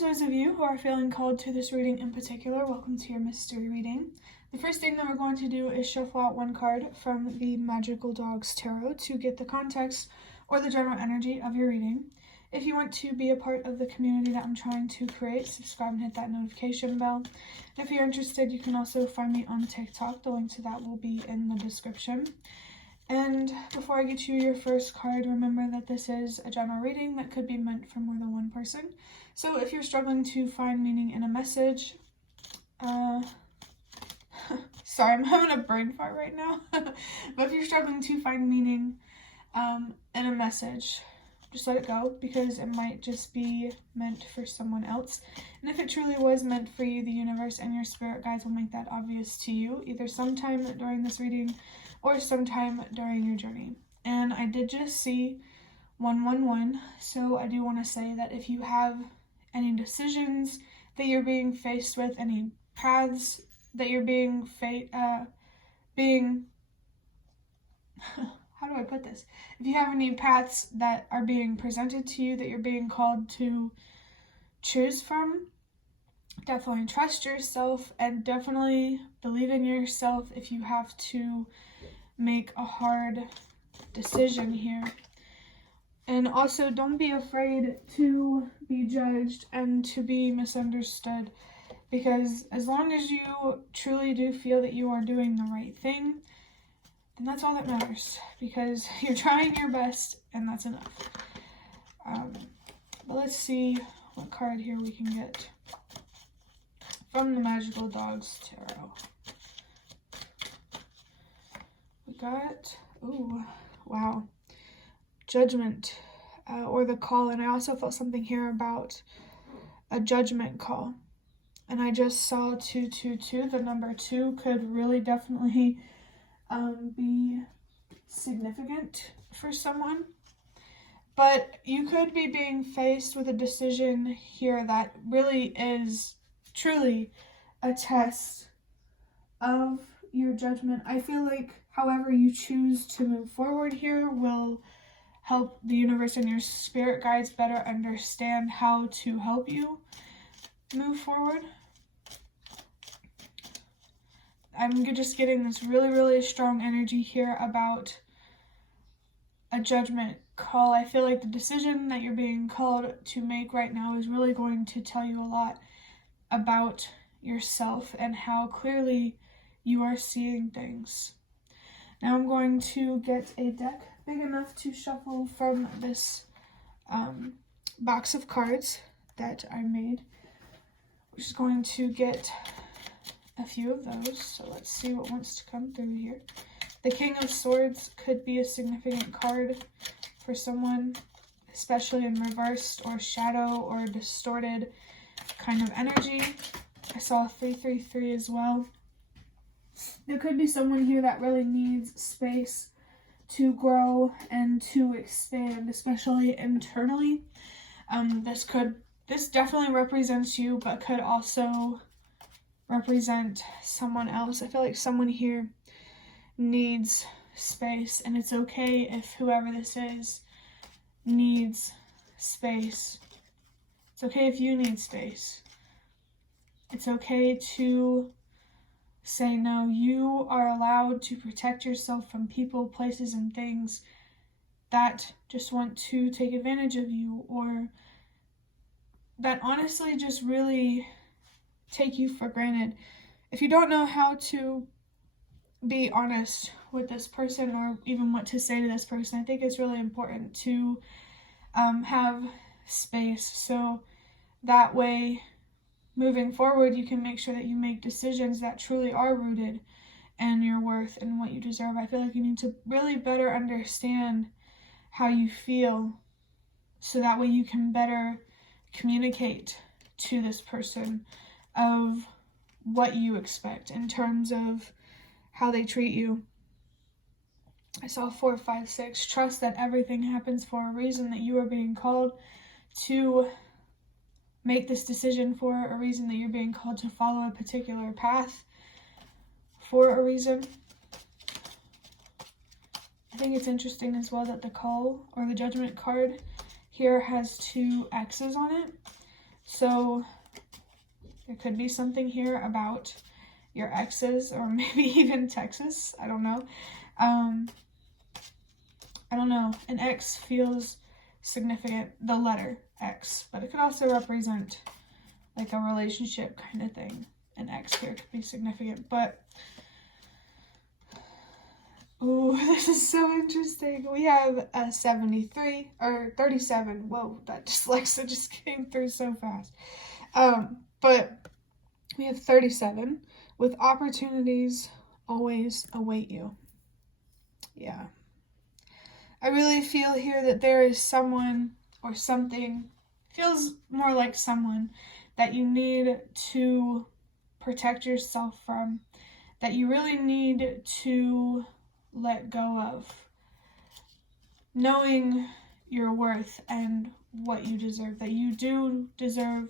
those of you who are feeling called to this reading in particular, welcome to your mystery reading. The first thing that we're going to do is shuffle out one card from the Magical Dogs Tarot to get the context or the general energy of your reading. If you want to be a part of the community that I'm trying to create, subscribe and hit that notification bell. And if you're interested, you can also find me on TikTok. The link to that will be in the description. And before I get you your first card, remember that this is a general reading that could be meant for more than one person. So if you're struggling to find meaning in a message, sorry, I'm having a brain fart right now. But if you're struggling to find meaning in a message, just let it go, because it might just be meant for someone else. And if it truly was meant for you, the universe and your spirit guides will make that obvious to you, either sometime during this reading or sometime during your journey. And I did just see 111, so I do want to say that if you have any decisions that you're being faced with, any paths that you're being how do I put this? If you have any paths that are being presented to you that you're being called to choose from, definitely trust yourself and definitely believe in yourself if you have to make a hard decision here. And also, don't be afraid to be judged and to be misunderstood, because as long as you truly do feel that you are doing the right thing, and that's all that matters, because you're trying your best, and that's enough. But let's see what card here we can get from the Magical Dogs Tarot. We got, ooh, wow, Judgment, or the call. And I also felt something here about a judgment call. And I just saw 222. The number 2 could really definitely be significant for someone, but you could be being faced with a decision here that really is truly a test of your judgment. I feel like however you choose to move forward here will help the universe and your spirit guides better understand how to help you move forward. I'm just getting this really strong energy here about a judgment call. I feel like the decision that you're being called to make right now is really going to tell you a lot about yourself and how clearly you are seeing things. Now I'm going to get a deck big enough to shuffle from this box of cards that I made. We're just going to get a few of those, so let's see what wants to come through here. The King of Swords could be a significant card for someone, especially in reversed or shadow or distorted kind of energy. I saw 333 as well. There could be someone here that really needs space to grow and to expand, especially internally. This definitely represents you, but could also represent someone else. I feel like someone here needs space, and it's okay if whoever this is needs space. It's okay if you need space. It's okay to say no. You are allowed to protect yourself from people, places, and things that just want to take advantage of you, or that honestly just really take you for granted. If you don't know how to be honest with this person or even what to say to this person, I think it's really important to have space, so that way moving forward you can make sure that you make decisions that truly are rooted in your worth and what you deserve. I feel like you need to really better understand how you feel, so that way you can better communicate to this person of what you expect in terms of how they treat you. I saw 4, 5, 6. Trust that everything happens for a reason, that you are being called to make this decision for a reason, that you're being called to follow a particular path for a reason. I think it's interesting as well that the call or the judgment card here has 2 X's on it. So there could be something here about your exes, or maybe even Texas. I don't know. I don't know. An X feels significant, the letter X, but it could also represent like a relationship kind of thing. An X here could be significant, but ooh, this is so interesting. We have a 73 or 37. Whoa, that dyslexia just came through so fast. But we have 37 with opportunities always await you. Yeah. I really feel here that there is someone or something, feels more like someone that you need to protect yourself from, that you really need to let go of. Knowing your worth and what you deserve, that you do deserve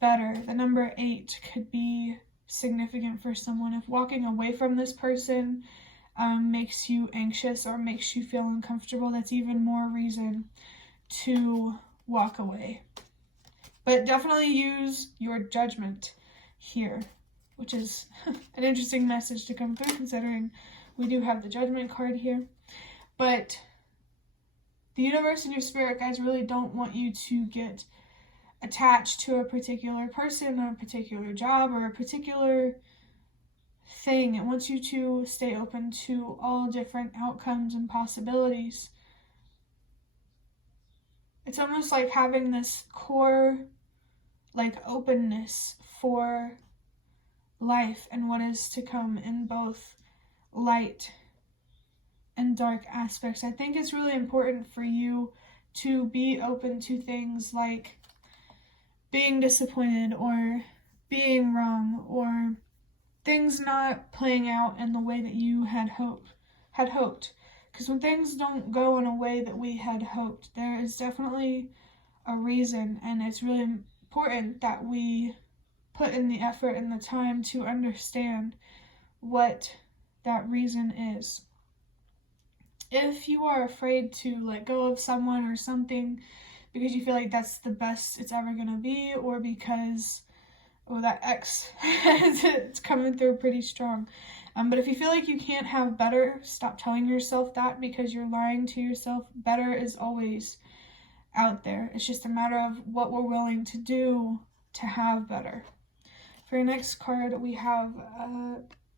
better. The number 8 could be significant for someone. If walking away from this person makes you anxious or makes you feel uncomfortable, that's even more reason to walk away. But definitely use your judgment here, which is an interesting message to come through considering we do have the Judgment card here. But the universe and your spirit guides really don't want you to get attached to a particular person or a particular job or a particular thing. It wants you to stay open to all different outcomes and possibilities. It's almost like having this core, like, openness for life and what is to come in both light and dark aspects. I think it's really important for you to be open to things like being disappointed or being wrong or things not playing out in the way that you had hoped. Because when things don't go in a way that we had hoped, there is definitely a reason, and it's really important that we put in the effort and the time to understand what that reason is. If you are afraid to let go of someone or something because you feel like that's the best it's ever going to be, or because, oh, that X, it's coming through pretty strong. But if you feel like you can't have better, stop telling yourself that, because you're lying to yourself. Better is always out there. It's just a matter of what we're willing to do to have better. For your next card, we have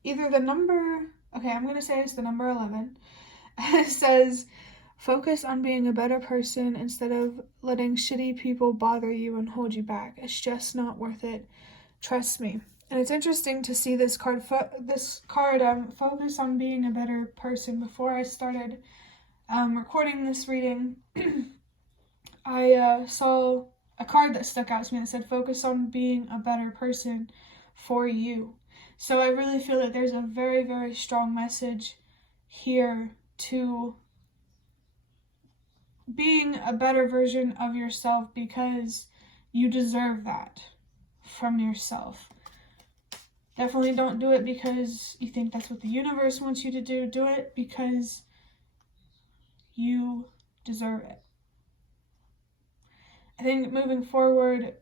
either the number, okay, I'm going to say it's the number 11. It says, focus on being a better person instead of letting shitty people bother you and hold you back. It's just not worth it. Trust me. And it's interesting to see this card, focus on being a better person. Before I started recording this reading, I saw a card that stuck out to me that said, focus on being a better person for you. So I really feel that there's a very, very strong message here to being a better version of yourself, because you deserve that from yourself. Definitely don't do it because you think that's what the universe wants you to do. Do it because you deserve it. I think moving forward,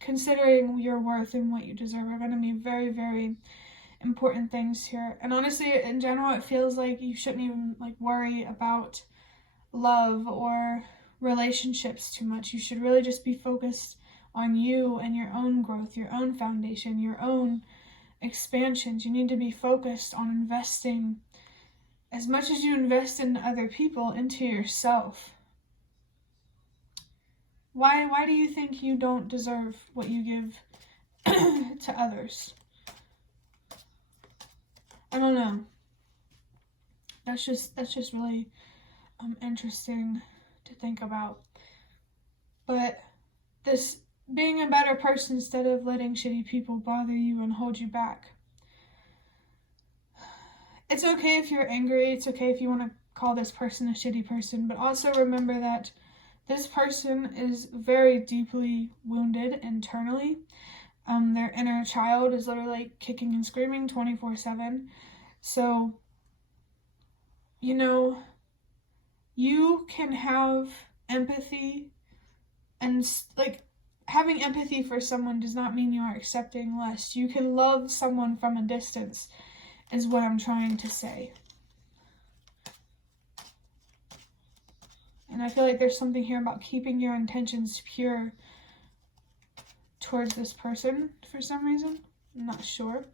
considering your worth and what you deserve are going to be very, very important things here. And honestly, in general, it feels like you shouldn't even worry about love or relationships too much. You should really just be focused on you and your own growth, your own foundation, your own expansions. You need to be focused on investing as much as you invest in other people, into yourself. Why do you think you don't deserve what you give to others? I don't know. That's just really interesting to think about. But this being a better person instead of letting shitty people bother you and hold you back. It's okay if you're angry. It's okay if you want to call this person a shitty person, but also remember that this person is very deeply wounded internally. Their inner child is literally kicking and screaming 24/7. So, you can have empathy and having empathy for someone does not mean you are accepting less. You can love someone from a distance, is what I'm trying to say. And I feel like there's something here about keeping your intentions pure towards this person for some reason. I'm not sure.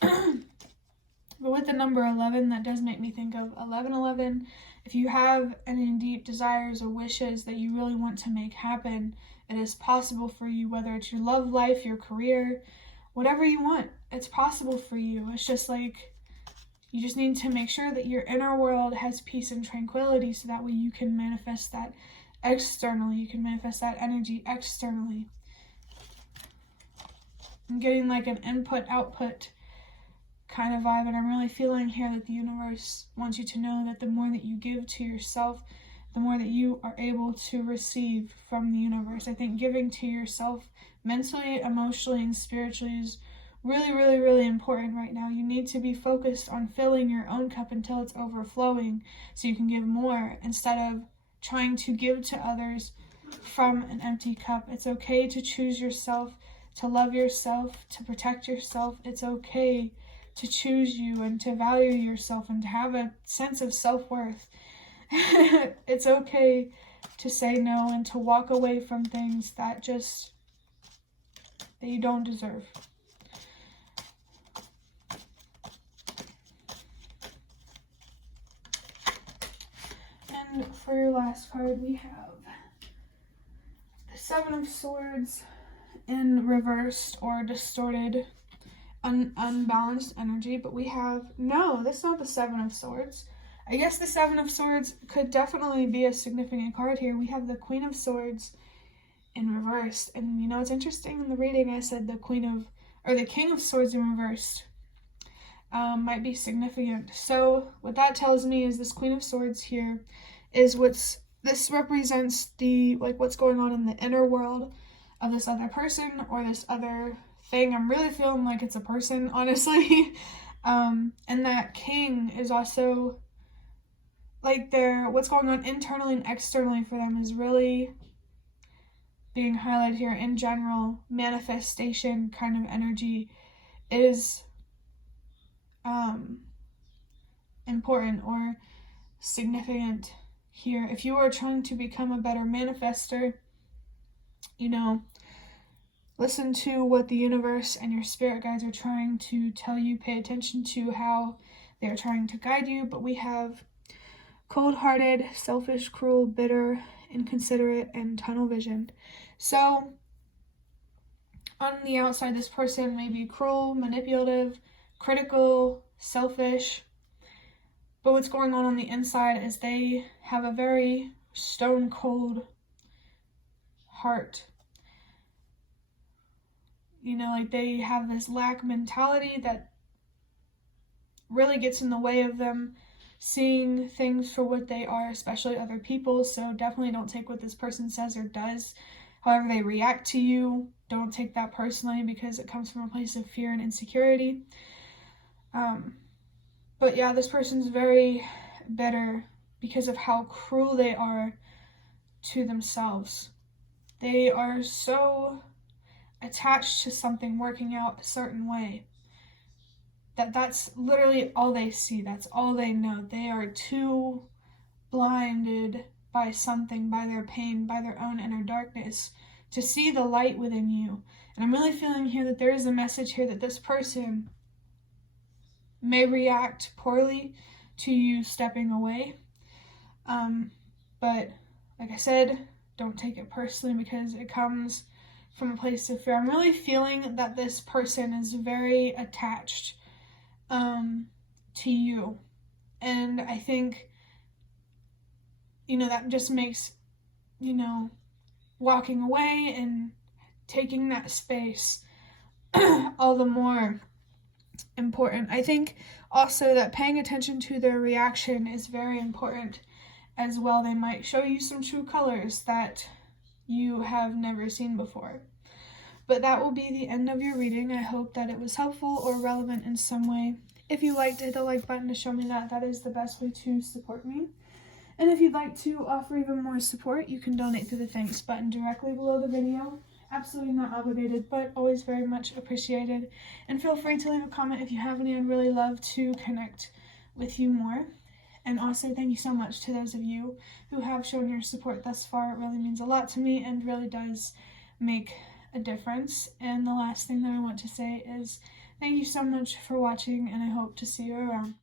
But with the number 11, that does make me think of 1111. If you have any deep desires or wishes that you really want to make happen, it is possible for you, whether it's your love life, your career, whatever you want, it's possible for you. It's just like, you just need to make sure that your inner world has peace and tranquility, so that way you can manifest that externally. You can manifest that energy externally. I'm getting like an input-output kind of vibe, and I'm really feeling here that the universe wants you to know that the more that you give to yourself, the more that you are able to receive from the universe. I think giving to yourself mentally, emotionally, and spiritually is really, really, really important right now. You need to be focused on filling your own cup until it's overflowing, so you can give more, instead of trying to give to others from an empty cup. It's okay to choose yourself, to love yourself, to protect yourself. It's okay to choose you and to value yourself and to have a sense of self-worth. It's okay to say no and to walk away from things that you don't deserve. And for your last card, we have the Seven of Swords in reversed or distorted, unbalanced energy. But we have, no, that's not the Seven of Swords. I guess the Seven of Swords could definitely be a significant card here. We have the Queen of Swords in reversed. And you know, it's interesting, in the reading I said the King of Swords in reversed might be significant. So what that tells me is this Queen of Swords here is this represents what's going on in the inner world of this other person or this other thing. I'm really feeling like it's a person, honestly. And that king is also like what's going on internally and externally for them is really being highlighted here. In general, manifestation kind of energy is important or significant here. If you are trying to become a better manifester, you know, listen to what the universe and your spirit guides are trying to tell you. Pay attention to how they are trying to guide you. But we have cold-hearted, selfish, cruel, bitter, inconsiderate, and tunnel visioned. So on the outside, this person may be cruel, manipulative, critical, selfish. But what's going on the inside is they have a very stone-cold heart. You know, like they have this lack mentality that really gets in the way of them seeing things for what they are, especially other people. So definitely don't take what this person says or does. However they react to you, don't take that personally, because it comes from a place of fear and insecurity. But yeah, this person's very bitter because of how cruel they are to themselves. They are so attached to something working out a certain way that's literally all they see. That's all they know. They are too blinded by something, by their pain, by their own inner darkness, to see the light within you. And I'm really feeling here that there is a message here that this person may react poorly to you stepping away. But like I said, don't take it personally, because it comes from a place of fear. I'm really feeling that this person is very attached to you. And I think, you know, that just makes, you know, walking away and taking that space all the more important. I think also that paying attention to their reaction is very important as well. They might show you some true colors that you have never seen before. But that will be the end of your reading. I hope that it was helpful or relevant in some way. If you liked, hit the like button to show me that. That is the best way to support me. And if you'd like to offer even more support, you can donate through the thanks button directly below the video. absolutely not obligated, but always very much appreciated. And feel free to leave a comment if you have any. I'd really love to connect with you more. And also thank you so much to those of you who have shown your support thus far. It really means a lot to me and really does make a difference. And the last thing that I want to say is thank you so much for watching, and I hope to see you around.